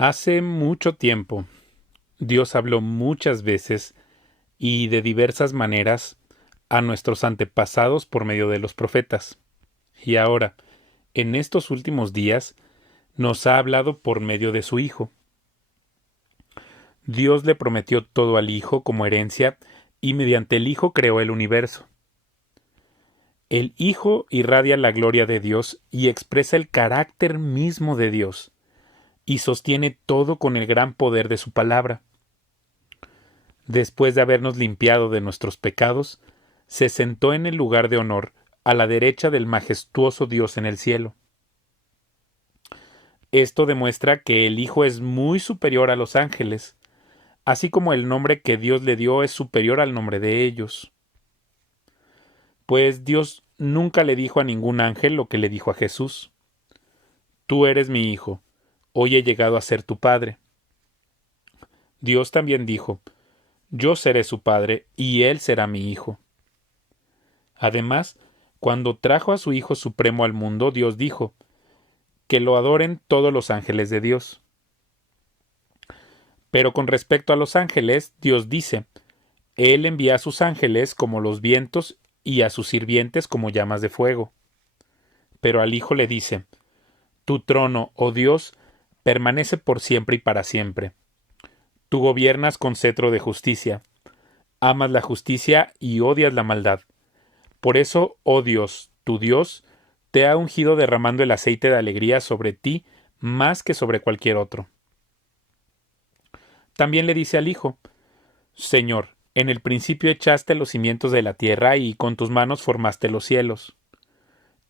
Hace mucho tiempo, Dios habló muchas veces y de diversas maneras a nuestros antepasados por medio de los profetas. Y ahora, en estos últimos días, nos ha hablado por medio de su Hijo. Dios le prometió todo al Hijo como herencia y mediante el Hijo creó el universo. El Hijo irradia la gloria de Dios y expresa el carácter mismo de Dios, y sostiene todo con el gran poder de su palabra. Después de habernos limpiado de nuestros pecados, se sentó en el lugar de honor a la derecha del majestuoso Dios en el cielo. Esto demuestra que el Hijo es muy superior a los ángeles, así como el nombre que Dios le dio es superior al nombre de ellos. Pues Dios nunca le dijo a ningún ángel lo que le dijo a Jesús: Tú eres mi Hijo, hoy he llegado a ser tu Padre. Dios también dijo: Yo seré su Padre y él será mi Hijo. Además, cuando trajo a su Hijo Supremo al mundo, Dios dijo: Que lo adoren todos los ángeles de Dios. Pero con respecto a los ángeles, Dios dice: Él envía a sus ángeles como los vientos y a sus sirvientes como llamas de fuego. Pero al Hijo le dice: Tu trono, oh Dios, permanece por siempre y para siempre. Tú gobiernas con cetro de justicia. Amas la justicia y odias la maldad. Por eso, oh Dios, tu Dios, te ha ungido derramando el aceite de alegría sobre ti más que sobre cualquier otro. También le dice al Hijo: Señor, en el principio echaste los cimientos de la tierra y con tus manos formaste los cielos.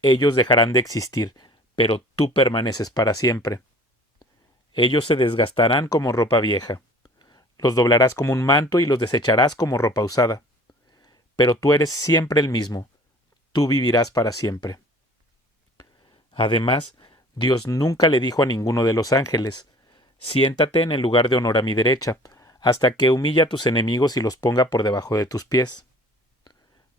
Ellos dejarán de existir, pero tú permaneces para siempre. Ellos se desgastarán como ropa vieja. Los doblarás como un manto y los desecharás como ropa usada. Pero tú eres siempre el mismo. Tú vivirás para siempre. Además, Dios nunca le dijo a ninguno de los ángeles: Siéntate en el lugar de honor a mi derecha, hasta que humille a tus enemigos y los ponga por debajo de tus pies.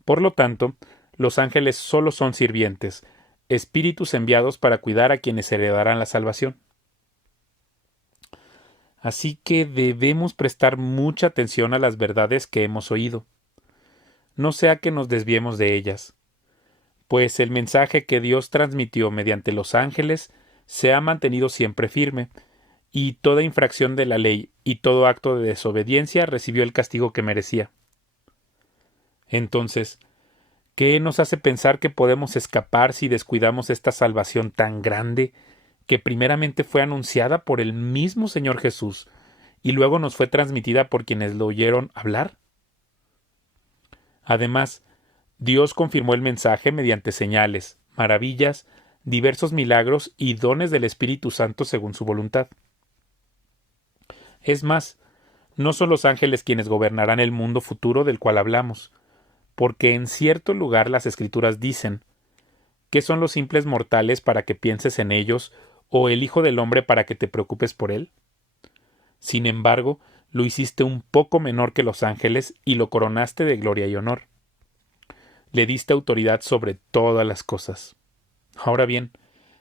Por lo tanto, los ángeles solo son sirvientes, espíritus enviados para cuidar a quienes heredarán la salvación. Así que debemos prestar mucha atención a las verdades que hemos oído. No sea que nos desviemos de ellas, pues el mensaje que Dios transmitió mediante los ángeles se ha mantenido siempre firme, y toda infracción de la ley y todo acto de desobediencia recibió el castigo que merecía. Entonces, ¿qué nos hace pensar que podemos escapar si descuidamos esta salvación tan grande que primeramente fue anunciada por el mismo Señor Jesús y luego nos fue transmitida por quienes lo oyeron hablar? Además, Dios confirmó el mensaje mediante señales, maravillas, diversos milagros y dones del Espíritu Santo según su voluntad. Es más, no son los ángeles quienes gobernarán el mundo futuro del cual hablamos, porque en cierto lugar las Escrituras dicen: ¿Qué son los simples mortales para que pienses en ellos, o el Hijo del Hombre para que te preocupes por él? Sin embargo, lo hiciste un poco menor que los ángeles y lo coronaste de gloria y honor. Le diste autoridad sobre todas las cosas. Ahora bien,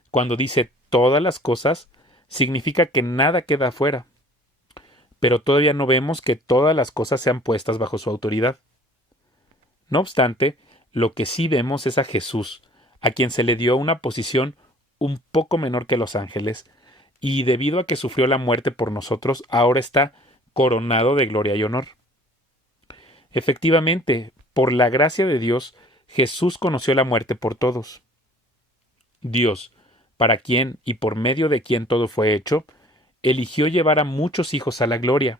cuando dice todas las cosas, significa que nada queda afuera. Pero todavía no vemos que todas las cosas sean puestas bajo su autoridad. No obstante, lo que sí vemos es a Jesús, a quien se le dio una posición un poco menor que los ángeles, y debido a que sufrió la muerte por nosotros, ahora está coronado de gloria y honor. Efectivamente, por la gracia de Dios, Jesús conoció la muerte por todos. Dios, para quien y por medio de quien todo fue hecho, eligió llevar a muchos hijos a la gloria.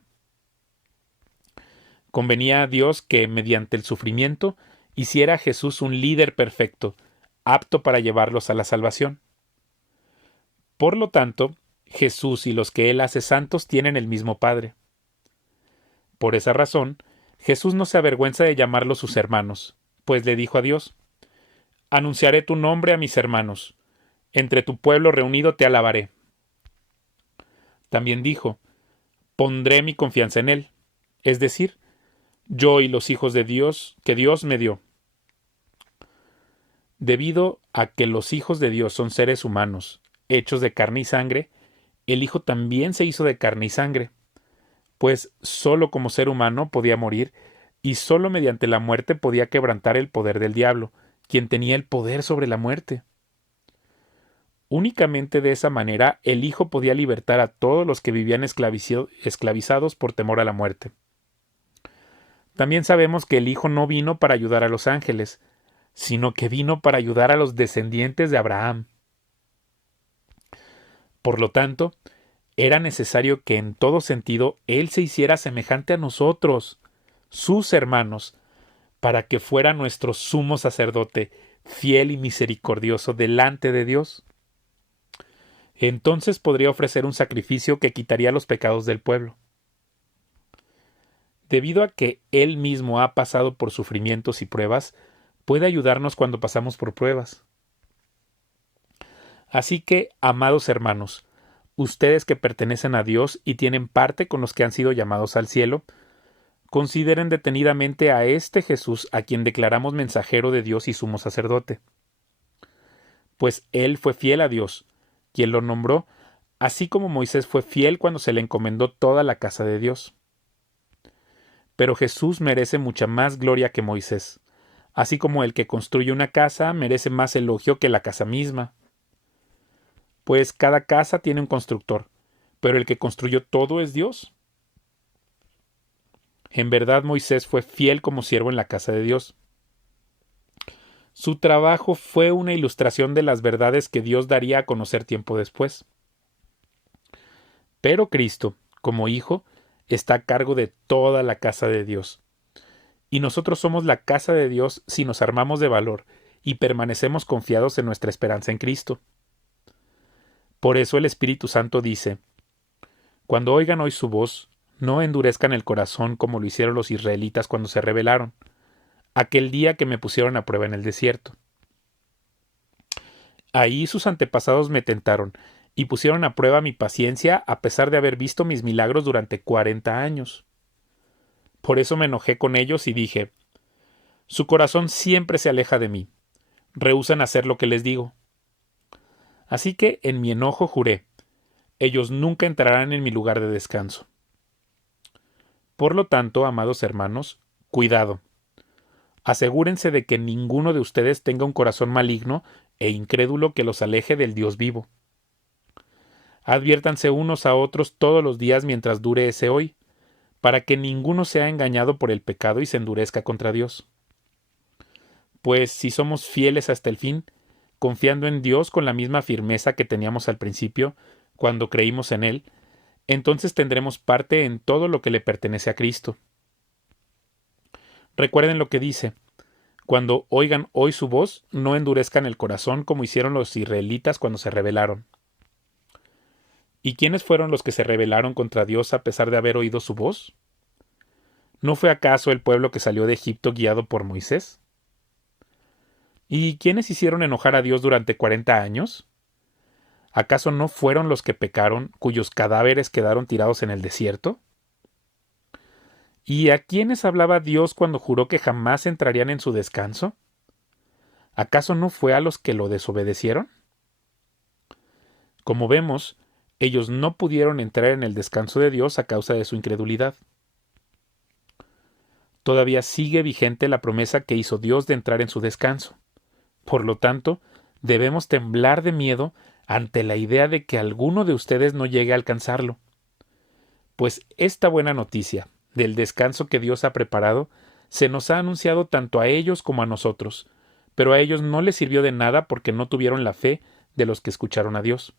Convenía a Dios que, mediante el sufrimiento, hiciera a Jesús un líder perfecto, apto para llevarlos a la salvación. Por lo tanto, Jesús y los que Él hace santos tienen el mismo Padre. Por esa razón, Jesús no se avergüenza de llamarlos sus hermanos, pues le dijo a Dios: Anunciaré tu nombre a mis hermanos, entre tu pueblo reunido te alabaré. También dijo: Pondré mi confianza en Él, es decir, yo y los hijos de Dios que Dios me dio. Debido a que los hijos de Dios son seres humanos, hechos de carne y sangre, el Hijo también se hizo de carne y sangre, pues sólo como ser humano podía morir, y sólo mediante la muerte podía quebrantar el poder del diablo, quien tenía el poder sobre la muerte. Únicamente de esa manera el Hijo podía libertar a todos los que vivían esclavizados por temor a la muerte. También sabemos que el Hijo no vino para ayudar a los ángeles, sino que vino para ayudar a los descendientes de Abraham. Por lo tanto, era necesario que en todo sentido Él se hiciera semejante a nosotros, sus hermanos, para que fuera nuestro sumo sacerdote, fiel y misericordioso delante de Dios. Entonces podría ofrecer un sacrificio que quitaría los pecados del pueblo. Debido a que Él mismo ha pasado por sufrimientos y pruebas, puede ayudarnos cuando pasamos por pruebas. Así que, amados hermanos, ustedes que pertenecen a Dios y tienen parte con los que han sido llamados al cielo, consideren detenidamente a este Jesús a quien declaramos mensajero de Dios y sumo sacerdote. Pues Él fue fiel a Dios, quien lo nombró, así como Moisés fue fiel cuando se le encomendó toda la casa de Dios. Pero Jesús merece mucha más gloria que Moisés, así como el que construye una casa merece más elogio que la casa misma. Pues cada casa tiene un constructor, pero el que construyó todo es Dios. En verdad Moisés fue fiel como siervo en la casa de Dios. Su trabajo fue una ilustración de las verdades que Dios daría a conocer tiempo después. Pero Cristo, como Hijo, está a cargo de toda la casa de Dios. Y nosotros somos la casa de Dios si nos armamos de valor y permanecemos confiados en nuestra esperanza en Cristo. Por eso el Espíritu Santo dice: cuando oigan hoy su voz, no endurezcan el corazón como lo hicieron los israelitas cuando se rebelaron, aquel día que me pusieron a prueba en el desierto. Ahí sus antepasados me tentaron y pusieron a prueba mi paciencia a pesar de haber visto mis milagros durante 40 años. Por eso me enojé con ellos y dije: su corazón siempre se aleja de mí, rehúsan hacer lo que les digo. Así que en mi enojo juré: ellos nunca entrarán en mi lugar de descanso. Por lo tanto, amados hermanos, cuidado. Asegúrense de que ninguno de ustedes tenga un corazón maligno e incrédulo que los aleje del Dios vivo. Adviértanse unos a otros todos los días mientras dure ese hoy, para que ninguno sea engañado por el pecado y se endurezca contra Dios. Pues si somos fieles hasta el fin, confiando en Dios con la misma firmeza que teníamos al principio, cuando creímos en Él, entonces tendremos parte en todo lo que le pertenece a Cristo. Recuerden lo que dice: cuando oigan hoy su voz, no endurezcan el corazón como hicieron los israelitas cuando se rebelaron. ¿Y quiénes fueron los que se rebelaron contra Dios a pesar de haber oído su voz? ¿No fue acaso el pueblo que salió de Egipto guiado por Moisés? ¿Y quiénes hicieron enojar a Dios durante 40 años? ¿Acaso no fueron los que pecaron, cuyos cadáveres quedaron tirados en el desierto? ¿Y a quiénes hablaba Dios cuando juró que jamás entrarían en su descanso? ¿Acaso no fue a los que lo desobedecieron? Como vemos, ellos no pudieron entrar en el descanso de Dios a causa de su incredulidad. Todavía sigue vigente la promesa que hizo Dios de entrar en su descanso. Por lo tanto, debemos temblar de miedo ante la idea de que alguno de ustedes no llegue a alcanzarlo. Pues esta buena noticia del descanso que Dios ha preparado se nos ha anunciado tanto a ellos como a nosotros, pero a ellos no les sirvió de nada porque no tuvieron la fe de los que escucharon a Dios.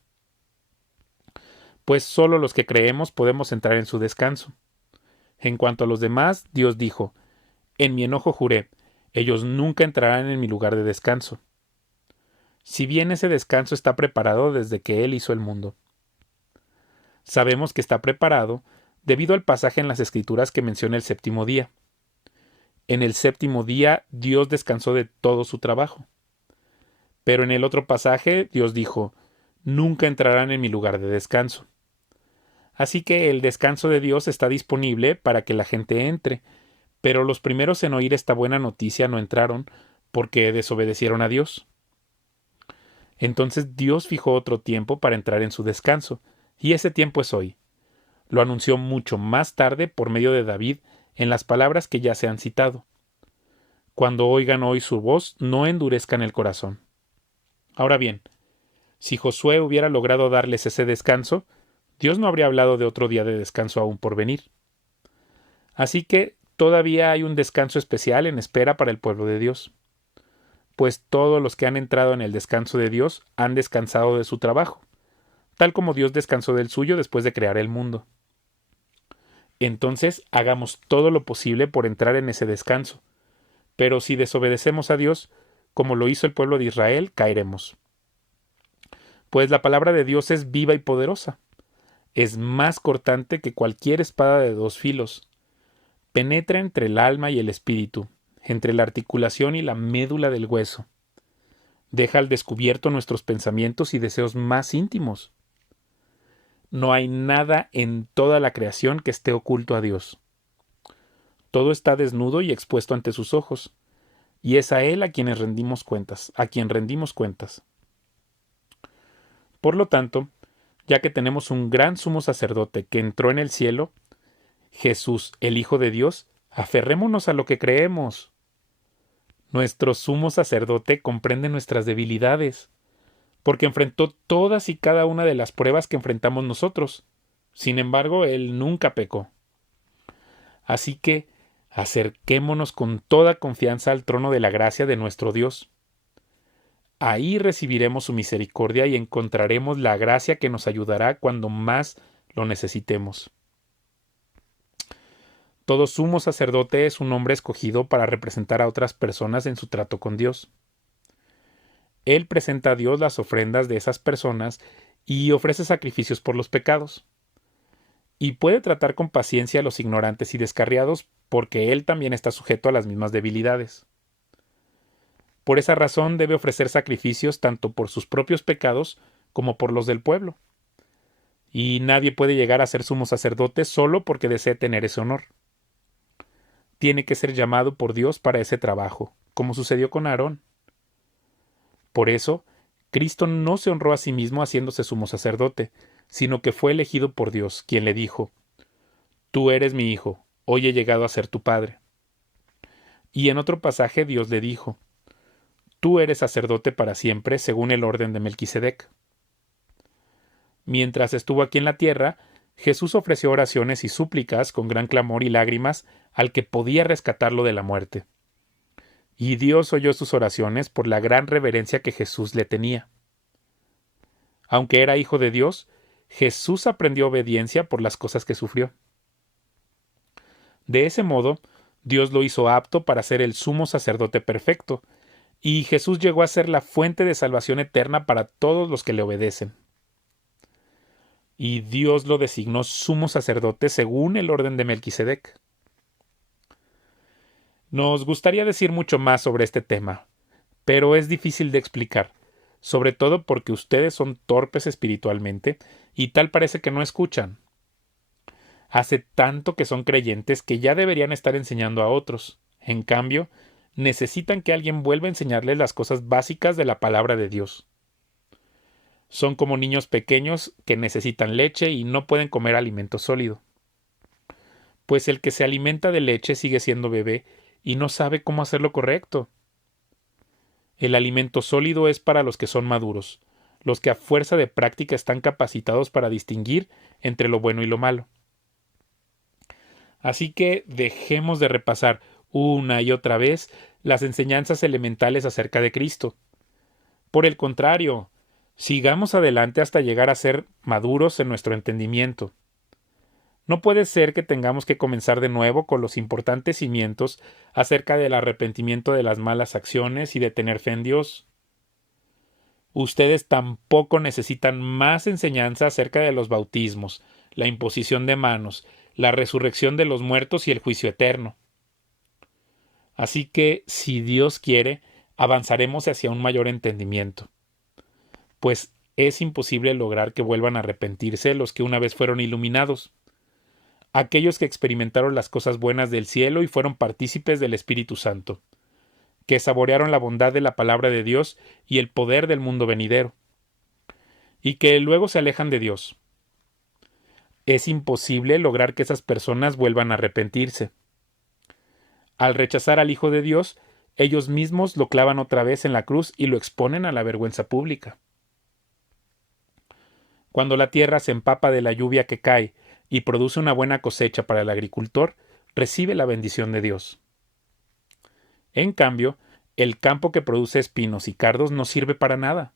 Pues solo los que creemos podemos entrar en su descanso. En cuanto a los demás, Dios dijo: en mi enojo juré, ellos nunca entrarán en mi lugar de descanso. Si bien ese descanso está preparado desde que Él hizo el mundo. Sabemos que está preparado debido al pasaje en las Escrituras que menciona el séptimo día. En el séptimo día Dios descansó de todo su trabajo. Pero en el otro pasaje Dios dijo: nunca entrarán en mi lugar de descanso. Así que el descanso de Dios está disponible para que la gente entre, pero los primeros en oír esta buena noticia no entraron porque desobedecieron a Dios. Entonces Dios fijó otro tiempo para entrar en su descanso, Y ese tiempo es hoy. Lo anunció mucho más tarde por medio de David en las palabras que ya se han citado. Cuando oigan hoy su voz, no endurezcan el corazón. Ahora bien, si Josué hubiera logrado darles ese descanso, Dios no habría hablado de otro día de descanso aún por venir. Así que todavía hay un descanso especial en espera para el pueblo de Dios, pues todos los que han entrado en el descanso de Dios han descansado de su trabajo, tal como Dios descansó del suyo después de crear el mundo. Entonces hagamos todo lo posible por entrar en ese descanso, pero si desobedecemos a Dios, como lo hizo el pueblo de Israel, caeremos. Pues la palabra de Dios es viva y poderosa, es más cortante que cualquier espada de dos filos, penetra entre el alma y el espíritu, entre la articulación y la médula del hueso. Deja al descubierto nuestros pensamientos y deseos más íntimos. No hay nada en toda la creación que esté oculto a Dios. Todo está desnudo y expuesto ante sus ojos, y es a Él a quien rendimos cuentas. Por lo tanto, ya que tenemos un gran sumo sacerdote que entró en el cielo, Jesús, el Hijo de Dios, aferrémonos a lo que creemos. Nuestro sumo sacerdote comprende nuestras debilidades, porque enfrentó todas y cada una de las pruebas que enfrentamos nosotros. Sin embargo, Él nunca pecó. Así que acerquémonos con toda confianza al trono de la gracia de nuestro Dios. Ahí recibiremos su misericordia y encontraremos la gracia que nos ayudará cuando más lo necesitemos. Todo sumo sacerdote es un hombre escogido para representar a otras personas en su trato con Dios. Él presenta a Dios las ofrendas de esas personas y ofrece sacrificios por los pecados. Y puede tratar con paciencia a los ignorantes y descarriados porque él también está sujeto a las mismas debilidades. Por esa razón debe ofrecer sacrificios tanto por sus propios pecados como por los del pueblo. Y nadie puede llegar a ser sumo sacerdote solo porque desee tener ese honor. Tiene que ser llamado por Dios para ese trabajo, como sucedió con Aarón. Por eso, Cristo no se honró a sí mismo haciéndose sumo sacerdote, sino que fue elegido por Dios, quien le dijo: Tú eres mi hijo, hoy he llegado a ser tu padre. Y en otro pasaje Dios le dijo: Tú eres sacerdote para siempre, según el orden de Melquisedec. Mientras estuvo aquí en la tierra, Jesús ofreció oraciones y súplicas con gran clamor y lágrimas al que podía rescatarlo de la muerte. Y Dios oyó sus oraciones por la gran reverencia que Jesús le tenía. Aunque era hijo de Dios, Jesús aprendió obediencia por las cosas que sufrió. De ese modo, Dios lo hizo apto para ser el sumo sacerdote perfecto, y Jesús llegó a ser la fuente de salvación eterna para todos los que le obedecen. Y Dios lo designó sumo sacerdote según el orden de Melquisedec. Nos gustaría decir mucho más sobre este tema, pero es difícil de explicar, sobre todo porque ustedes son torpes espiritualmente y tal parece que no escuchan. Hace tanto que son creyentes que ya deberían estar enseñando a otros. En cambio, necesitan que alguien vuelva a enseñarles las cosas básicas de la palabra de Dios. Son como niños pequeños que necesitan leche y no pueden comer alimento sólido. Pues el que se alimenta de leche sigue siendo bebé y no sabe cómo hacer lo correcto. El alimento sólido es para los que son maduros, los que a fuerza de práctica están capacitados para distinguir entre lo bueno y lo malo. Así que dejemos de repasar una y otra vez las enseñanzas elementales acerca de Cristo. Por el contrario, sigamos adelante hasta llegar a ser maduros en nuestro entendimiento. No puede ser que tengamos que comenzar de nuevo con los importantes cimientos acerca del arrepentimiento de las malas acciones y de tener fe en Dios. Ustedes tampoco necesitan más enseñanza acerca de los bautismos, la imposición de manos, la resurrección de los muertos y el juicio eterno. Así que, si Dios quiere, avanzaremos hacia un mayor entendimiento. Pues es imposible lograr que vuelvan a arrepentirse los que una vez fueron iluminados. Aquellos que experimentaron las cosas buenas del cielo y fueron partícipes del Espíritu Santo, que saborearon la bondad de la palabra de Dios y el poder del mundo venidero, y que luego se alejan de Dios. es imposible lograr que esas personas vuelvan a arrepentirse. Al rechazar al Hijo de Dios, ellos mismos lo clavan otra vez en la cruz y lo exponen a la vergüenza pública. Cuando la tierra se empapa de la lluvia que cae y produce una buena cosecha para el agricultor, recibe la bendición de Dios. En cambio, el campo que produce espinos y cardos no sirve para nada.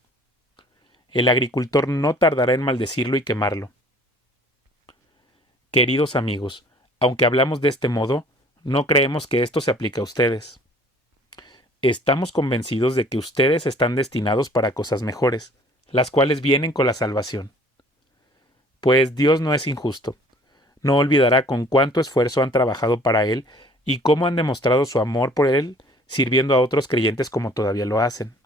El agricultor no tardará en maldecirlo y quemarlo. Queridos amigos, aunque hablamos de este modo, no creemos que esto se aplique a ustedes. Estamos convencidos de que ustedes están destinados para cosas mejores, las cuales vienen con la salvación. Pues Dios no es injusto. No olvidará con cuánto esfuerzo han trabajado para Él y cómo han demostrado su amor por Él, sirviendo a otros creyentes como todavía lo hacen.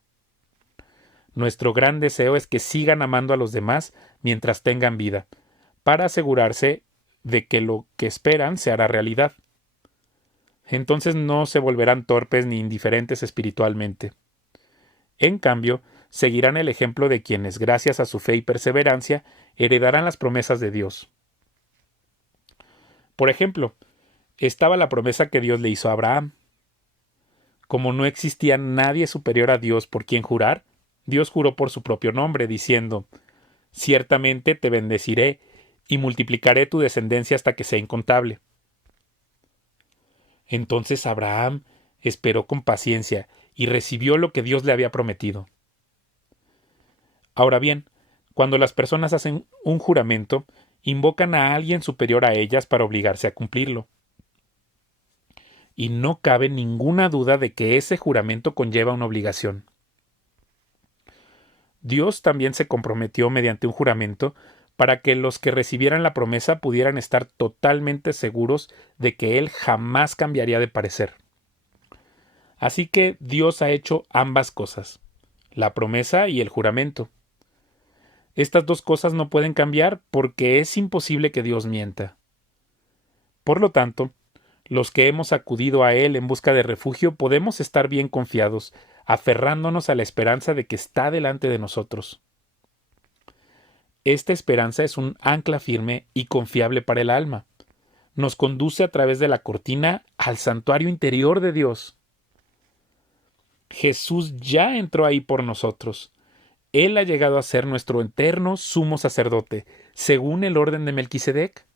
Nuestro gran deseo es que sigan amando a los demás mientras tengan vida, para asegurarse de que lo que esperan se hará realidad. Entonces no se volverán torpes ni indiferentes espiritualmente. En cambio, seguirán el ejemplo de quienes, gracias a su fe y perseverancia, heredarán las promesas de Dios. Por ejemplo, estaba la promesa que Dios le hizo a Abraham. Como no existía nadie superior a Dios por quien jurar, Dios juró por su propio nombre, diciendo: «Ciertamente te bendeciré y multiplicaré tu descendencia hasta que sea incontable». Entonces Abraham esperó con paciencia y recibió lo que Dios le había prometido. Ahora bien, cuando las personas hacen un juramento, invocan a alguien superior a ellas para obligarse a cumplirlo. Y no cabe ninguna duda de que ese juramento conlleva una obligación. Dios también se comprometió mediante un juramento para que los que recibieran la promesa pudieran estar totalmente seguros de que Él jamás cambiaría de parecer. Así que Dios ha hecho ambas cosas, la promesa y el juramento. Estas dos cosas no pueden cambiar porque es imposible que Dios mienta. Por lo tanto, los que hemos acudido a Él en busca de refugio podemos estar bien confiados, aferrándonos a la esperanza de que está delante de nosotros. Esta esperanza es un ancla firme y confiable para el alma. Nos conduce a través de la cortina al santuario interior de Dios. Jesús ya entró ahí por nosotros. Él ha llegado a ser nuestro eterno sumo sacerdote, según el orden de Melquisedec.